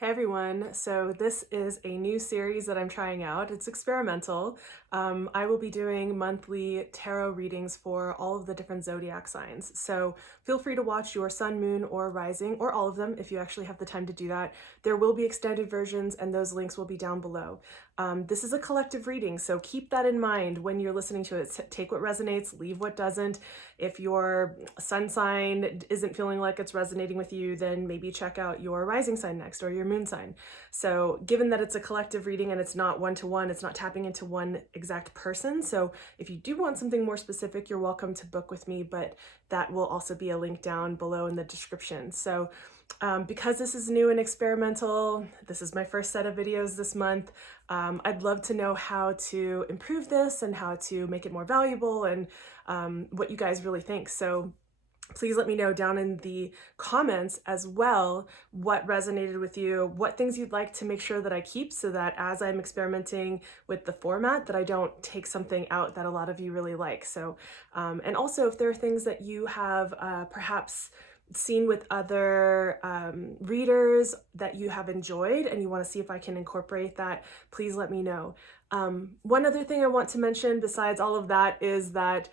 Hey everyone, so this is a new series that I'm trying out. It's experimental. I will be doing monthly tarot readings for all of the different zodiac signs. So feel free to watch your sun, moon, or rising, or all of them if you actually have the time to do that. There will be extended versions and those links will be down below. This is a collective reading, so keep that in mind when you're listening to it. Take what resonates, leave what doesn't. If your sun sign isn't feeling like it's resonating with you, then maybe check out your rising sign next or your moon sign. So given that it's a collective reading and it's not one-to-one, it's not tapping into one exact person. So if you do want something more specific, you're welcome to book with me, but that will also be a link down below in the description. So because this is new and experimental, this is my first set of videos this month, I'd love to know how to improve this and how to make it more valuable and what you guys really think. So please let me know down in the comments as well what resonated with you, what things you'd like to make sure that I keep so that as I'm experimenting with the format that I don't take something out that a lot of you really like. So, and also if there are things that you have perhaps seen with other readers that you have enjoyed and you want to see if I can incorporate that, please let me know. One other thing I want to mention besides all of that is that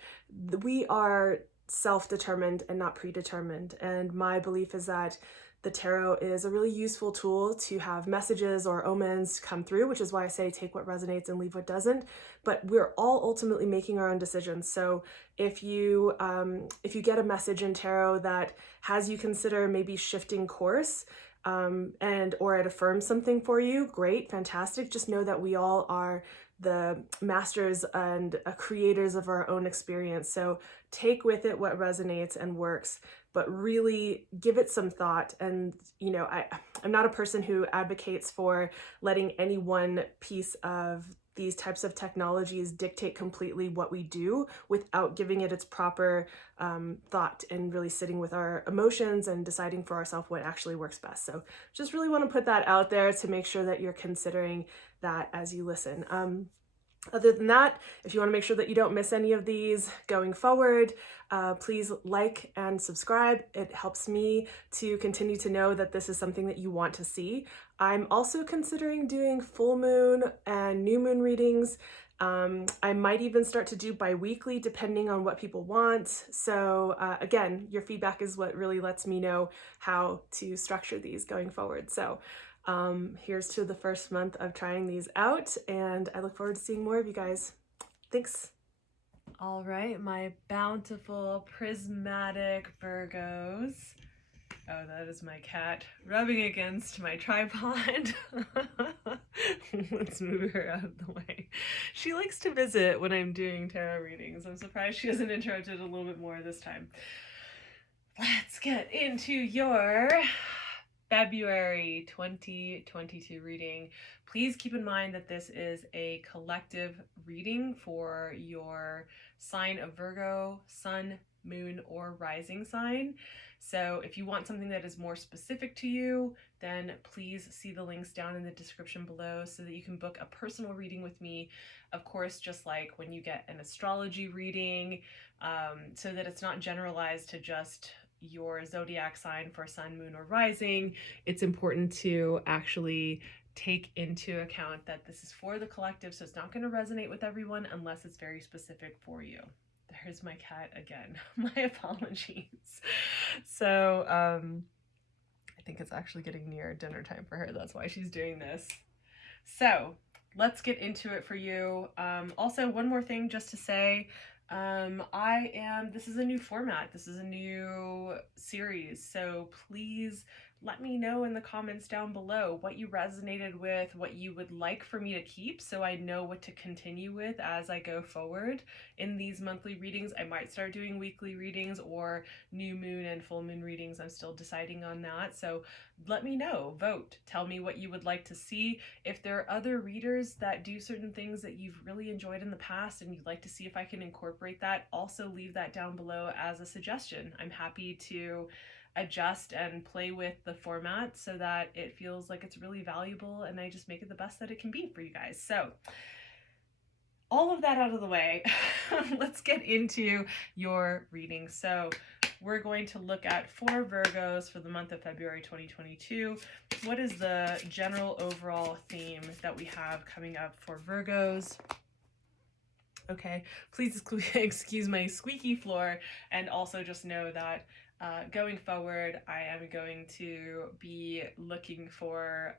we are self-determined and not predetermined. And my belief is that the tarot is a really useful tool to have messages or omens come through, which is why I say take what resonates and leave what doesn't. But we're all ultimately making our own decisions. So if you get a message in tarot that has you consider maybe shifting course, or it affirms something for you, great, fantastic. Just know that we all are the masters and creators of our own experience. So take with it what resonates and works, but really give it some thought. And, you know, I'm not a person who advocates for letting any one piece of these types of technologies dictate completely what we do without giving it its proper thought and really sitting with our emotions and deciding for ourselves what actually works best. So just really want to put that out there to make sure that you're considering that as you listen. Other than that, if you want to make sure that you don't miss any of these going forward, please like and subscribe. It helps me to continue to know that this is something that you want to see. I'm also considering doing full moon and new moon readings. I might even start to do bi-weekly depending on what people want. So again, your feedback is what really lets me know how to structure these going forward. So here's to the first month of trying these out, and I look forward to seeing more of you guys. Thanks. All right, my bountiful prismatic Virgos. Oh, that is my cat rubbing against my tripod. Let's move her out of the way. She likes to visit when I'm doing tarot readings. I'm surprised she hasn't interrupted a little bit more this time. Let's get into your February 2022 reading. Please keep in mind that this is a collective reading for your sign of Virgo, sun, moon, or rising sign. So if you want something that is more specific to you, then please see the links down in the description below so that you can book a personal reading with me. Of course, just like when you get an astrology reading, so that it's not generalized to just your zodiac sign for sun, moon, or rising. It's important to actually take into account that this is for the collective, so it's not going to resonate with everyone unless it's very specific for you. There's my cat again. My apologies. So I think it's actually getting near dinner time for her. That's why she's doing this. So let's get into it for you. Also, one more thing just to say, this is a new format. This is a new series. So please let me know in the comments down below what you resonated with, what you would like for me to keep, so I know what to continue with as I go forward in these monthly readings. I might start doing weekly readings or new moon and full moon readings. I'm still deciding on that. So let me know, vote, tell me what you would like to see. If there are other readers that do certain things that you've really enjoyed in the past and you'd like to see if I can incorporate that, also leave that down below as a suggestion. I'm happy to adjust and play with the format so that it feels like it's really valuable and I just make it the best that it can be for you guys. So all of that out of the way, let's get into your reading. So we're going to look at 4 Virgos for the month of February 2022. What is the general overall theme that we have coming up for Virgos? Okay, please excuse my squeaky floor, and also just know that going forward, I am going to be looking for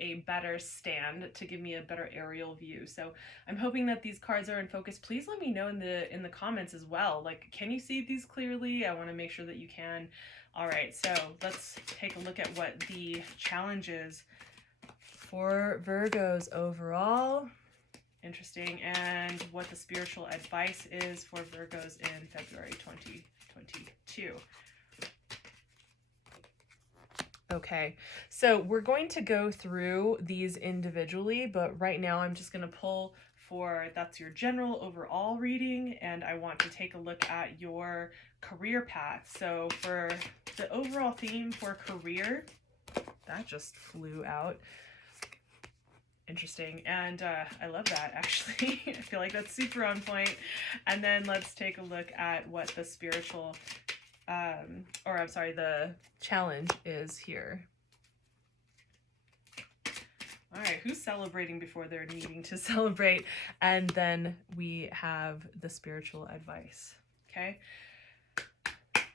a better stand to give me a better aerial view. So I'm hoping that these cards are in focus. Please let me know in the comments as well. Like, can you see these clearly? I want to make sure that you can. All right, so let's take a look at what the challenge is for Virgos overall. Interesting. And what the spiritual advice is for Virgos in February 2022. Okay, so we're going to go through these individually, but right now I'm just going to pull for, that's your general overall reading, and I want to take a look at your career path. So for the overall theme for career, that just flew out. Interesting. And I love that, actually. I feel like that's super on point. And then let's take a look at what the spiritual, the challenge is here. All right, who's celebrating before they're needing to celebrate? And then we have the spiritual advice, okay?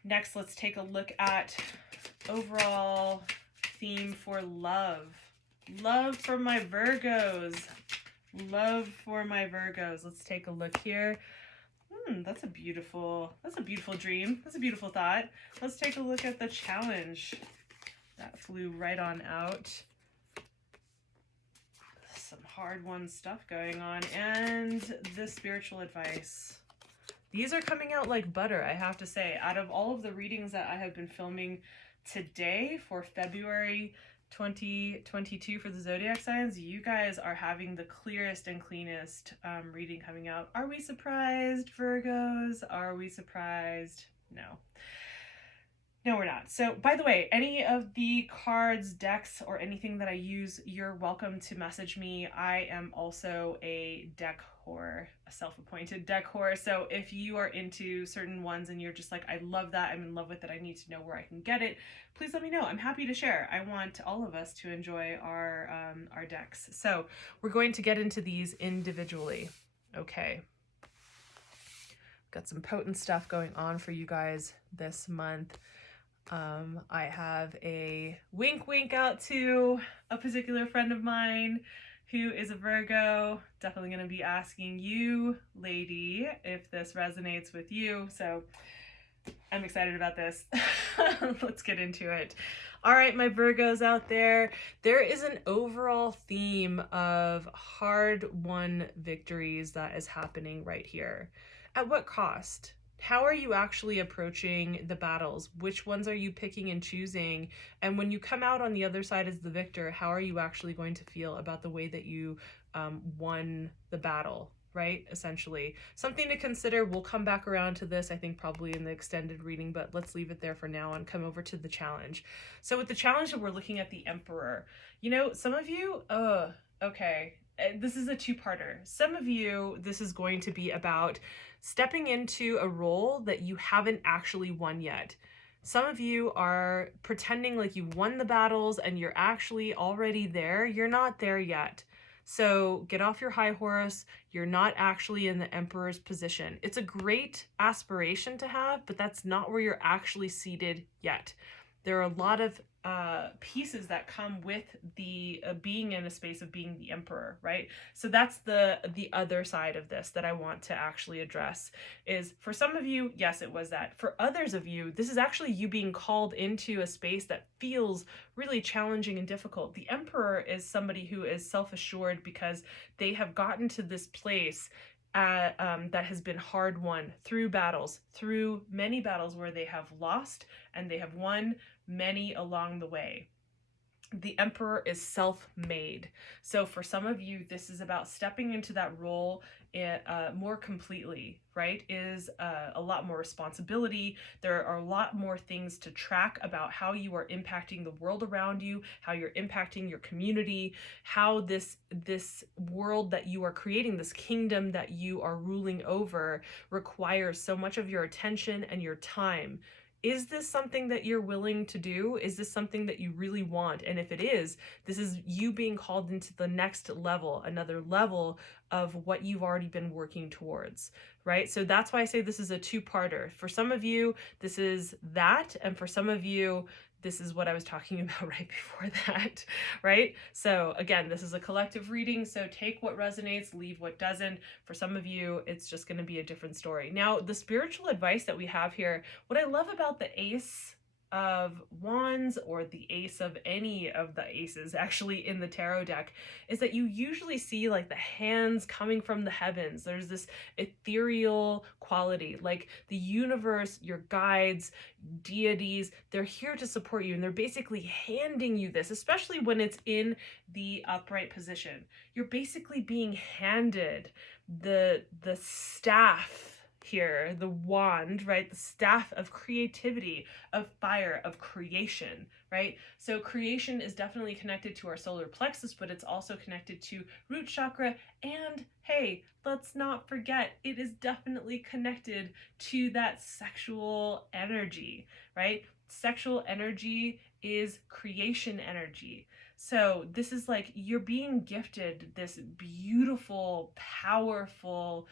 Next, let's take a look at overall theme for love. Love for my Virgos. Love for my Virgos. Let's take a look here. That's a beautiful dream. That's a beautiful thought. Let's take a look at the challenge. That flew right on out. Some hard-won stuff going on. And the spiritual advice. These are coming out like butter, I have to say. Out of all of the readings that I have been filming today for February 2022 for the Zodiac signs, you guys are having the clearest and cleanest reading coming out. Are we surprised, Virgos? Are we surprised? No. No, we're not. So, by the way, any of the cards, decks, or anything that I use, you're welcome to message me. I am also a deck whore, a self-appointed deck whore. So if you are into certain ones and you're just like, I love that, I'm in love with it, I need to know where I can get it, please let me know. I'm happy to share. I want all of us to enjoy our decks. So we're going to get into these individually. Okay. Got some potent stuff going on for you guys this month. I have a wink wink out to a particular friend of mine who is a Virgo. Definitely going to be asking you, lady, if this resonates with you. So I'm excited about this. Let's get into it. All right, my Virgos out there, there is an overall theme of hard-won victories that is happening right here. At what cost? How are you actually approaching the battles? Which ones are you picking and choosing? And when you come out on the other side as the victor, how are you actually going to feel about the way that you won the battle, right? Essentially. Something to consider. We'll come back around to this, I think, probably in the extended reading, but let's leave it there for now and come over to the challenge. So with the challenge, we're looking at the Emperor. You know, some of you, okay, this is a two-parter. Some of you, this is going to be about stepping into a role that you haven't actually won yet. Some of you are pretending like you won the battles and you're actually already there. You're not there yet. So get off your high horse. You're not actually in the Emperor's position. It's a great aspiration to have, but that's not where you're actually seated yet. There are a lot of pieces that come with the being in a space of being the Emperor, right? So that's the other side of this that I want to actually address. Is for some of you, yes, it was that. For others of you, this is actually you being called into a space that feels really challenging and difficult. The Emperor is somebody who is self-assured because they have gotten to this place that has been hard won through battles, through many battles where they have lost and they have won many along the way. The Emperor is self-made. So for some of you, this is about stepping into that role more completely, right? Is a lot more responsibility. There are a lot more things to track about how you are impacting the world around you, how you're impacting your community, how this world that you are creating, this kingdom that you are ruling over, requires so much of your attention and your time. Is this something that you're willing to do? Is this something that you really want? And if it is, this is you being called into the next level, another level of what you've already been working towards, right? So that's why I say this is a two-parter. For some of you, this is that, and for some of you, this is what I was talking about right before that, right? So again, this is a collective reading, so take what resonates, leave what doesn't. For some of you, it's just going to be a different story. Now, the spiritual advice that we have here, what I love about the Ace of Wands, or the ace of any of the aces actually in the tarot deck, is that you usually see like the hands coming from the heavens. There's this ethereal quality, like the universe, your guides, deities, they're here to support you, and they're basically handing you this, especially when it's in the upright position. You're basically being handed the staff here, the wand, right? The staff of creativity, of fire, of creation, right? So creation is definitely connected to our solar plexus, but it's also connected to root chakra. And hey, let's not forget, it is definitely connected to that sexual energy, right? Sexual energy is creation energy. So this is like you're being gifted this beautiful, powerful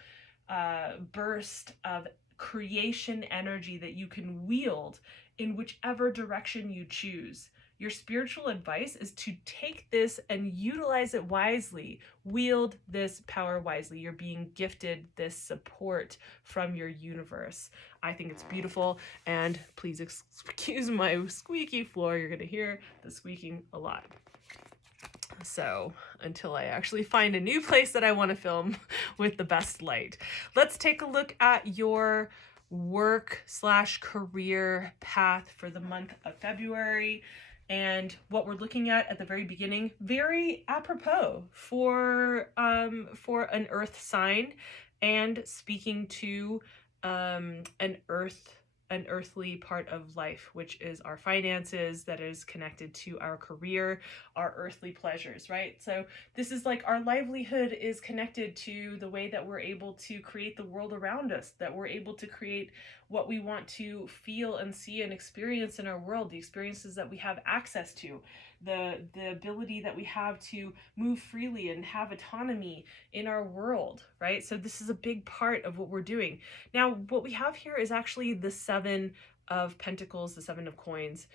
burst of creation energy that you can wield in whichever direction you choose. Your spiritual advice is to take this and utilize it wisely. Wield this power wisely. You're being gifted this support from your universe. I think it's beautiful, and please excuse my squeaky floor. You're going to hear the squeaking a lot. So until I actually find a new place that I want to film with the best light, let's take a look at your work/career path for the month of February. And what we're looking at the very beginning, very apropos for an earth sign, and speaking to an earthly part of life, which is our finances, that is connected to our career, our earthly pleasures, right? So this is like our livelihood is connected to the way that we're able to create the world around us, that we're able to create what we want to feel and see and experience in our world, the experiences that we have access to, the ability that we have to move freely and have autonomy in our world, right? So this is a big part of what we're doing. Now, what we have here is actually the Seven of Pentacles, the Seven of Coins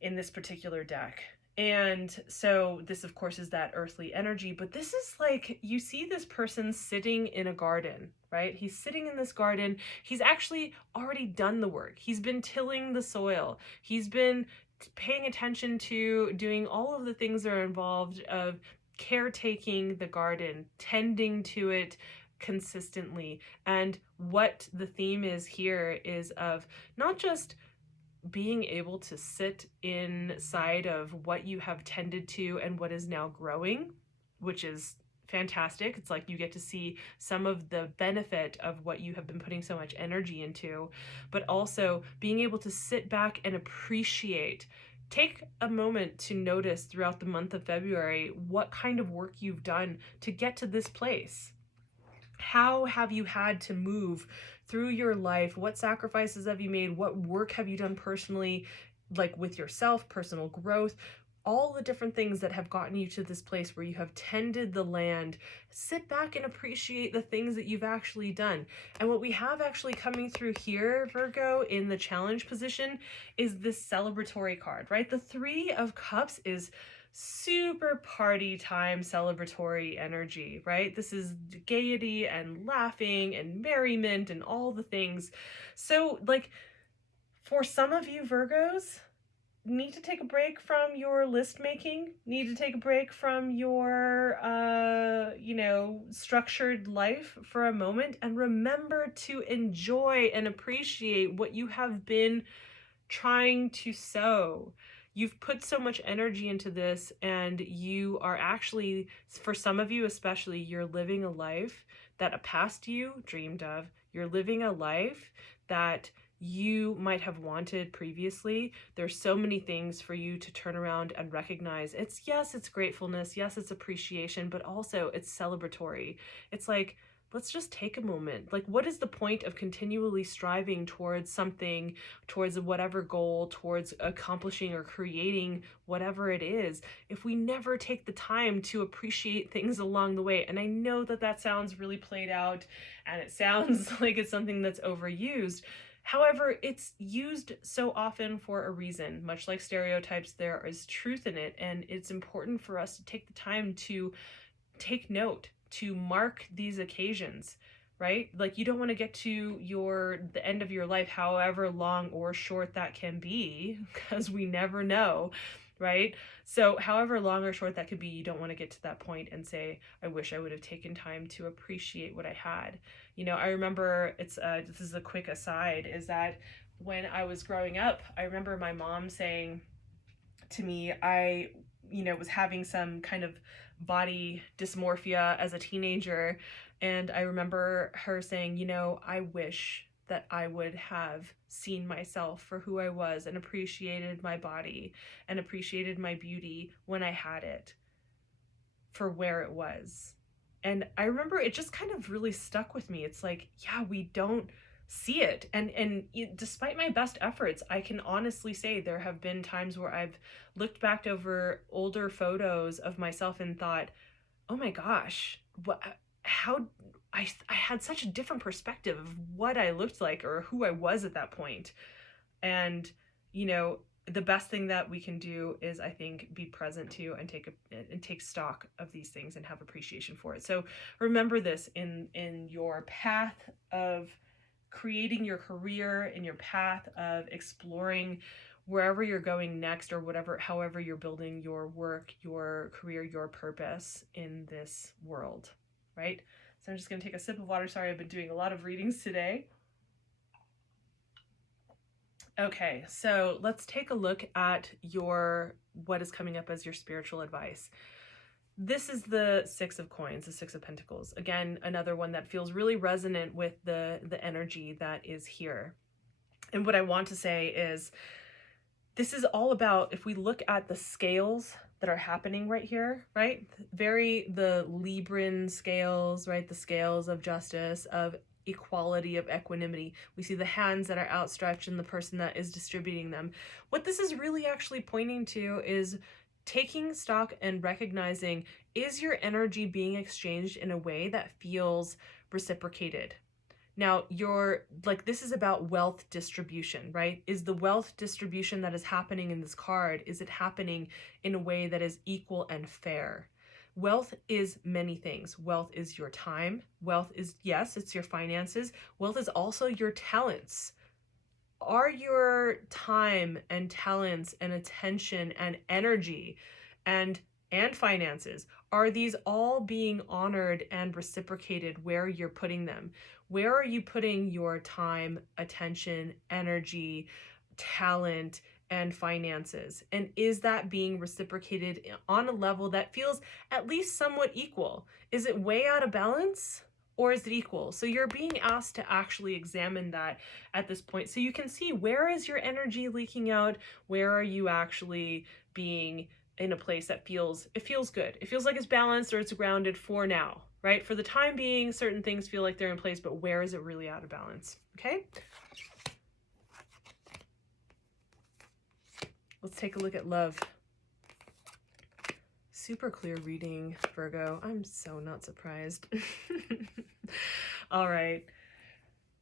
in this particular deck. And so this, of course, is that earthly energy, but this is like, you see this person sitting in a garden, right? He's sitting in this garden. He's actually already done the work. He's been tilling the soil. He's been paying attention to doing all of the things that are involved of caretaking the garden, tending to it consistently. And what the theme is here is of not just being able to sit inside of what you have tended to and what is now growing, which is fantastic. It's like you get to see some of the benefit of what you have been putting so much energy into, but also being able to sit back and appreciate. Take a moment to notice throughout the month of February what kind of work you've done to get to this place. How have you had to move through your life? What sacrifices have you made? What work have you done personally, like with yourself, personal growth? All the different things that have gotten you to this place where you have tended the land. Sit back and appreciate the things that you've actually done. And what we have actually coming through here, Virgo, in the challenge position is this celebratory card, right? The Three of Cups is super party time, celebratory energy, right? This is gaiety and laughing and merriment and all the things. So like for some of you Virgos, need to take a break from your list making, need to take a break from your structured life for a moment, and remember to enjoy and appreciate what you have been trying to sow. You've put so much energy into this, and you are actually, for some of you especially, you're living a life that a past you dreamed of. You're living a life that you might have wanted previously. There's so many things for you to turn around and recognize. Yes, it's gratefulness. Yes, it's appreciation, but also it's celebratory. It's like, let's just take a moment. Like, what is the point of continually striving towards something, towards whatever goal, towards accomplishing or creating whatever it is, if we never take the time to appreciate things along the way? And I know that that sounds really played out, and it sounds like it's something that's overused. However, it's used so often for a reason. Much like stereotypes, there is truth in it, and it's important for us to take the time to take note, to mark these occasions, right? Like, you don't want to get to the end of your life, however long or short that can be, because we never know, right? So however long or short that could be, you don't want to get to that point and say, I wish I would have taken time to appreciate what I had. You know, I remember, this is a quick aside, is that when I was growing up, I remember my mom saying to me, I was having some kind of body dysmorphia as a teenager, and I remember her saying, I wish that I would have seen myself for who I was and appreciated my body and appreciated my beauty when I had it for where it was. And I remember it just kind of really stuck with me. It's like, yeah, we don't see it. And despite my best efforts, I can honestly say there have been times where I've looked back over older photos of myself and thought, oh my gosh, how I had such a different perspective of what I looked like or who I was at that point. And, the best thing that we can do is, I think, be present to and take stock of these things and have appreciation for it. So remember this in your path of creating your career, in your path of exploring wherever you're going next, or however you're building your work, your career, your purpose in this world, right? So I'm just going to take a sip of water. Sorry, I've been doing a lot of readings today. Okay, so let's take a look at what is coming up as your spiritual advice. This is the Six of Coins, the Six of Pentacles. Again, another one that feels really resonant with the energy that is here. And what I want to say is, this is all about, if we look at the scales that are happening right here, right? The Libran scales, right? The scales of justice, of equality, of equanimity. We see the hands that are outstretched and the person that is distributing them. What this is really actually pointing to is taking stock and recognizing, is your energy being exchanged in a way that feels reciprocated? Now, this is about wealth distribution, right? Is the wealth distribution that is happening in this card, is it happening in a way that is equal and fair? Wealth is many things. Wealth is your time. Wealth is, yes, it's your finances. Wealth is also your talents. Are your time and talents and attention and energy and finances, are these all being honored and reciprocated where you're putting them? Where are you putting your time, attention, energy, talent, and finances? And is that being reciprocated on a level that feels at least somewhat equal? Is it way out of balance, or is it equal? So you're being asked to actually examine that at this point, so you can see, where is your energy leaking out? Where are you actually being in a place that feels good? It feels like it's balanced, or it's grounded for now, right? For the time being, certain things feel like they're in place, but where is it really out of balance? Okay. Let's take a look at love. Super clear reading, Virgo. I'm so not surprised. All right.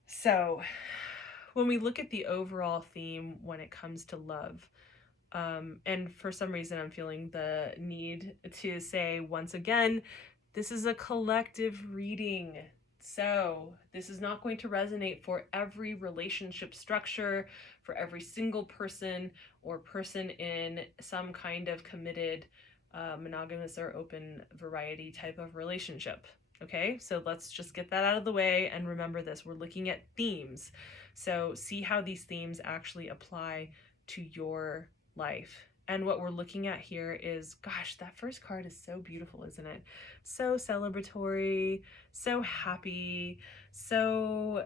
So when we look at the overall theme when it comes to love, and for some reason I'm feeling the need to say once again, this is a collective reading. So this is not going to resonate for every relationship structure, for every single person or person in some kind of committed, monogamous or open variety type of relationship. Okay, so let's just get that out of the way and remember this. We're looking at themes. So see how these themes actually apply to your life. And what we're looking at here is, gosh, that first card is so beautiful, isn't it? So celebratory, so happy, so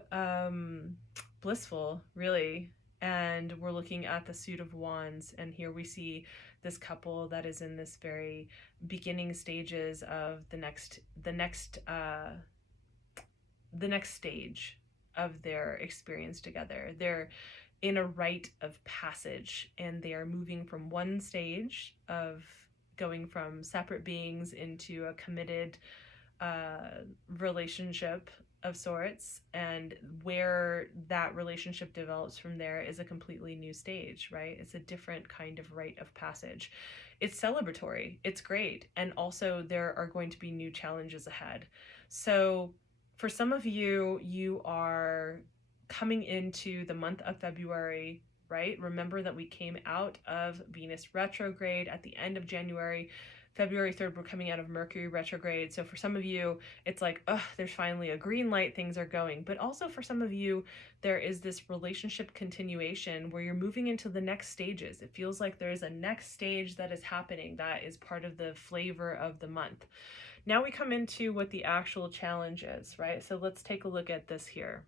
blissful, really. And we're looking at the Suit of Wands, and here we see this couple that is in this very beginning stages of the next the next stage of their experience together. They're in a rite of passage, and they are moving from one stage of going from separate beings into a committed relationship of sorts, and where that relationship develops from there is a completely new stage, right? It's a different kind of rite of passage. It's celebratory, it's great, and also there are going to be new challenges ahead. So for some of you, you are coming into the month of February, right? Remember that we came out of Venus retrograde at the end of January. February 3rd, we're coming out of Mercury retrograde. So for some of you, it's like, oh, there's finally a green light, things are going. But also for some of you, there is this relationship continuation where you're moving into the next stages. It feels like there is a next stage that is happening that is part of the flavor of the month. Now we come into what the actual challenge is, right? So let's take a look at this here.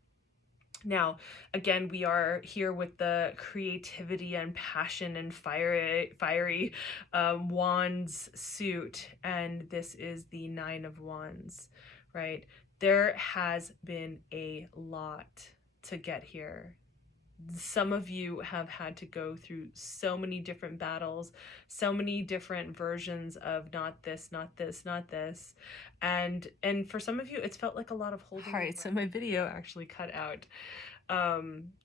Now, again, we are here with the creativity and passion and fiery wands suit, and this is the 9 of Wands, right? There has been a lot to get here. Some of you have had to go through so many different battles, so many different versions of not this, not this, not this. And for some of you, it's felt like a lot of holding. All right, so my video actually cut out.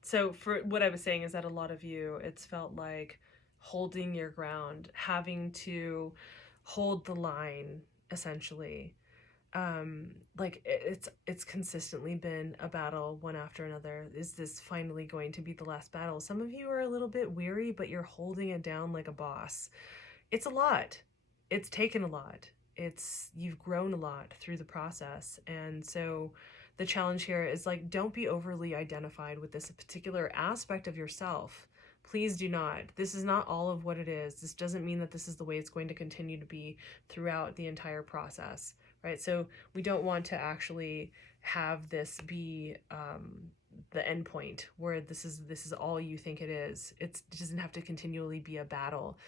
So for what I was saying is that a lot of you, it's felt like holding your ground, having to hold the line, essentially. Like it's consistently been a battle one after another. Is this finally going to be the last battle? Some of you are a little bit weary, but you're holding it down like a boss. It's a lot. It's taken a lot. You've grown a lot through the process. And so the challenge here is like, don't be overly identified with this particular aspect of yourself. Please do not. This is not all of what it is. This doesn't mean that this is the way it's going to continue to be throughout the entire process, right? So we don't want to actually have this be the end point where this is all you think it is. It doesn't have to continually be a battle,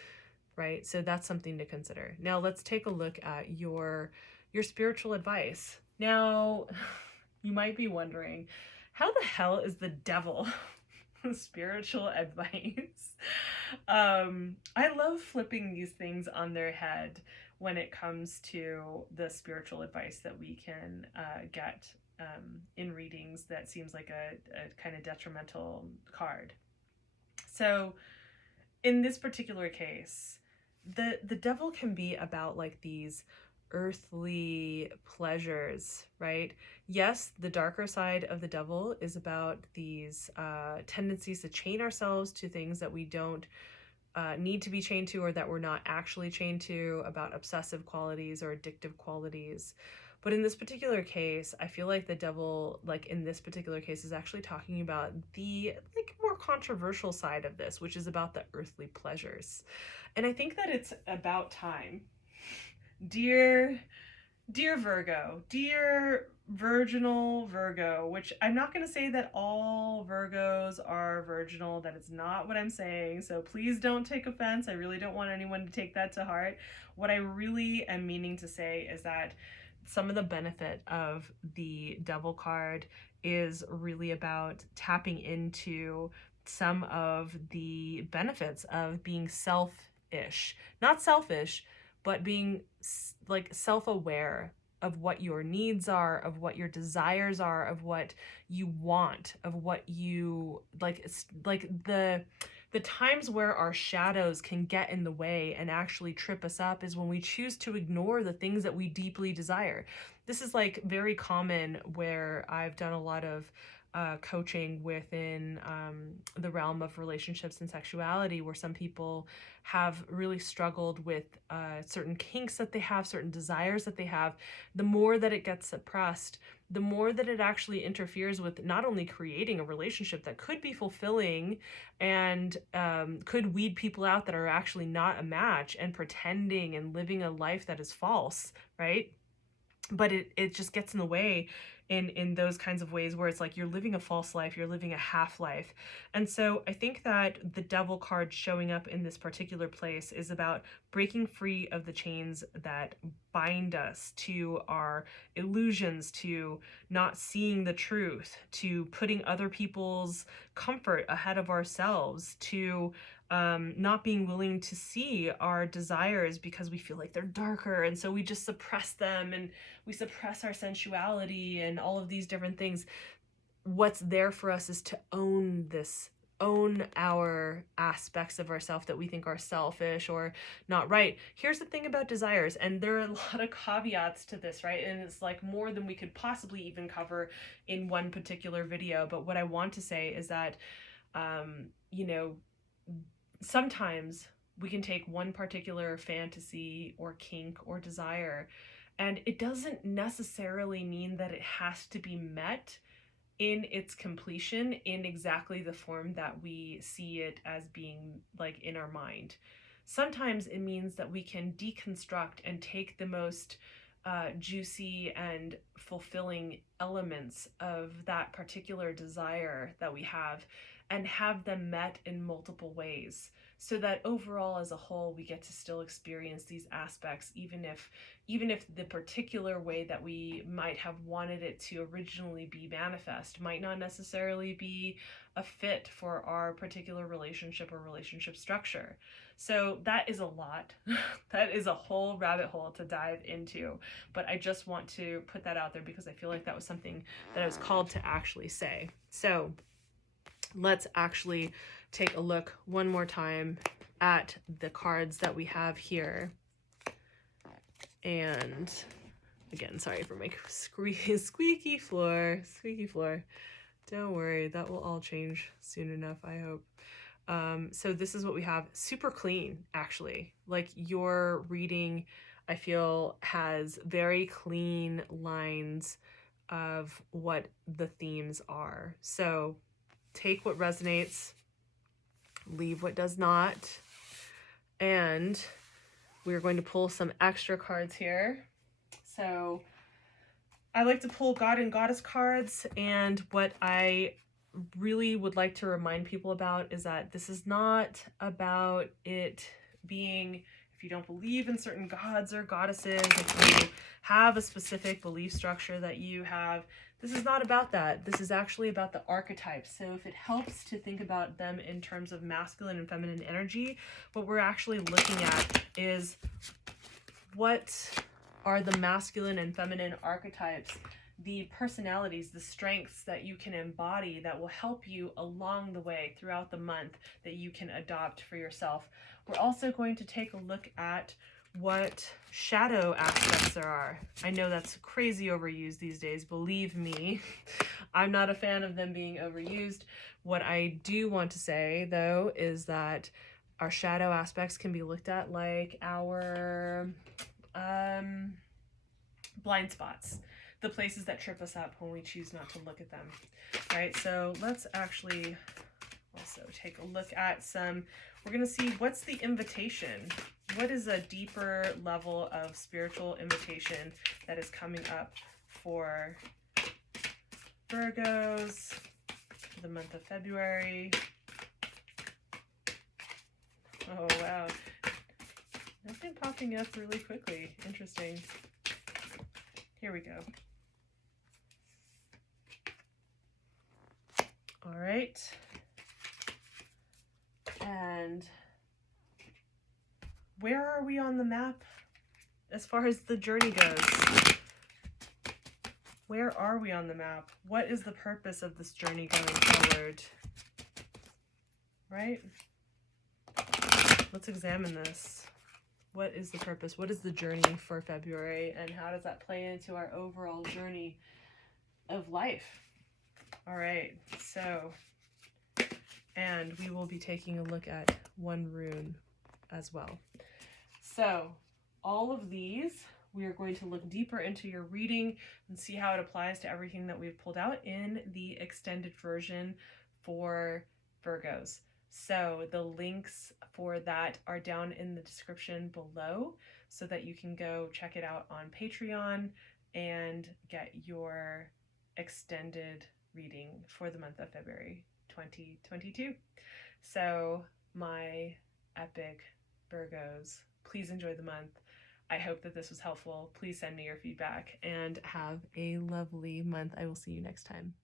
right? So that's something to consider. Now let's take a look at your spiritual advice. Now, you might be wondering, how the hell is the devil spiritual advice? I love flipping these things on their head when it comes to the spiritual advice that we can get in readings that seems like a kind of detrimental card. So in this particular case, the devil can be about like these earthly pleasures, right? Yes, the darker side of the devil is about these tendencies to chain ourselves to things that we don't need to be chained to, or that we're not actually chained to, about obsessive qualities or addictive qualities. But in this particular case, I feel like the devil, like in this particular case, is actually talking about the like more controversial side of this, which is about the earthly pleasures. And I think that it's about time. Dear Virgo, dear virginal Virgo, which I'm not going to say that all Virgos are virginal. That is not what I'm saying. So please don't take offense. I really don't want anyone to take that to heart. What I really am meaning to say is that some of the benefit of the devil card is really about tapping into some of the benefits of being selfish. Not selfish, but being like self-aware of what your needs are, of what your desires are, of what you want, of what you like. It's like the times where our shadows can get in the way and actually trip us up is when we choose to ignore the things that we deeply desire. This is like very common where I've done a lot of coaching within the realm of relationships and sexuality, where some people have really struggled with certain kinks that they have, certain desires that they have. The more that it gets suppressed, the more that it actually interferes with not only creating a relationship that could be fulfilling and could weed people out that are actually not a match and pretending and living a life that is false, right? But it just gets in the way in those kinds of ways where it's like you're living a false life, you're living a half life. And so I think that the Devil card showing up in this particular place is about breaking free of the chains that bind us to our illusions, to not seeing the truth, to putting other people's comfort ahead of ourselves, to not being willing to see our desires because we feel like they're darker, and so we just suppress them, and we suppress our sensuality and all of these different things. What's there for us is to own this, own our aspects of ourself that we think are selfish or not right. Here's the thing about desires, and there are a lot of caveats to this, right? And it's like more than we could possibly even cover in one particular video. But what I want to say is that, you know, sometimes we can take one particular fantasy or kink or desire, and it doesn't necessarily mean that it has to be met in its completion in exactly the form that we see it as being like in our mind. Sometimes it means that we can deconstruct and take the most juicy and fulfilling elements of that particular desire that we and have them met in multiple ways, so that overall as a whole we get to still experience these aspects, even if the particular way that we might have wanted it to originally be manifest might not necessarily be a fit for our particular relationship or relationship structure. So that is a lot. That is a whole rabbit hole to dive into, but I just want to put that out there because I feel like that was something that I was called to actually say. So let's actually take a look one more time at the cards that we have here. And again, sorry for my squeaky floor. Don't worry, that will all change soon enough, I hope. So this is what we have. Super clean, actually. Like, your reading, I feel, has very clean lines of what the themes are. So take what resonates, leave what does not, and we're going to pull some extra cards here. So I like to pull God and Goddess cards, and what I really would like to remind people about is that this is not about it being, if you don't believe in certain gods or goddesses, if you have a specific belief structure that you have, this is not about that. This is actually about the archetypes. So if it helps to think about them in terms of masculine and feminine energy, what we're actually looking at is what are the masculine and feminine archetypes, the personalities, the strengths that you can embody that will help you along the way throughout the month that you can adopt for yourself. We're also going to take a look at what shadow aspects there are. I know that's crazy overused these days, believe me. I'm not a fan of them being overused. What I do want to say, though, is that our shadow aspects can be looked at like our blind spots, the places that trip us up when we choose not to look at them, right? So let's actually also take a look at some, we're going to see what's the invitation. What is a deeper level of spiritual invitation that is coming up for Virgos for the month of February? Oh, wow. Nothing popping up really quickly. Interesting. Here we go. All right. And where are we on the map as far as the journey goes? Where are we on the map? What is the purpose of this journey going forward? Right? Let's examine this. What is the purpose? What is the journey for February? And how does that play into our overall journey of life? All right, so, and we will be taking a look at one rune as well. So all of these, we are going to look deeper into your reading and see how it applies to everything that we've pulled out in the extended version for Virgos. So the links for that are down in the description below so that you can go check it out on Patreon and get your extended reading for the month of February 2022. So my epic Virgos, please enjoy the month. I hope that this was helpful. Please send me your feedback and have a lovely month. I will see you next time.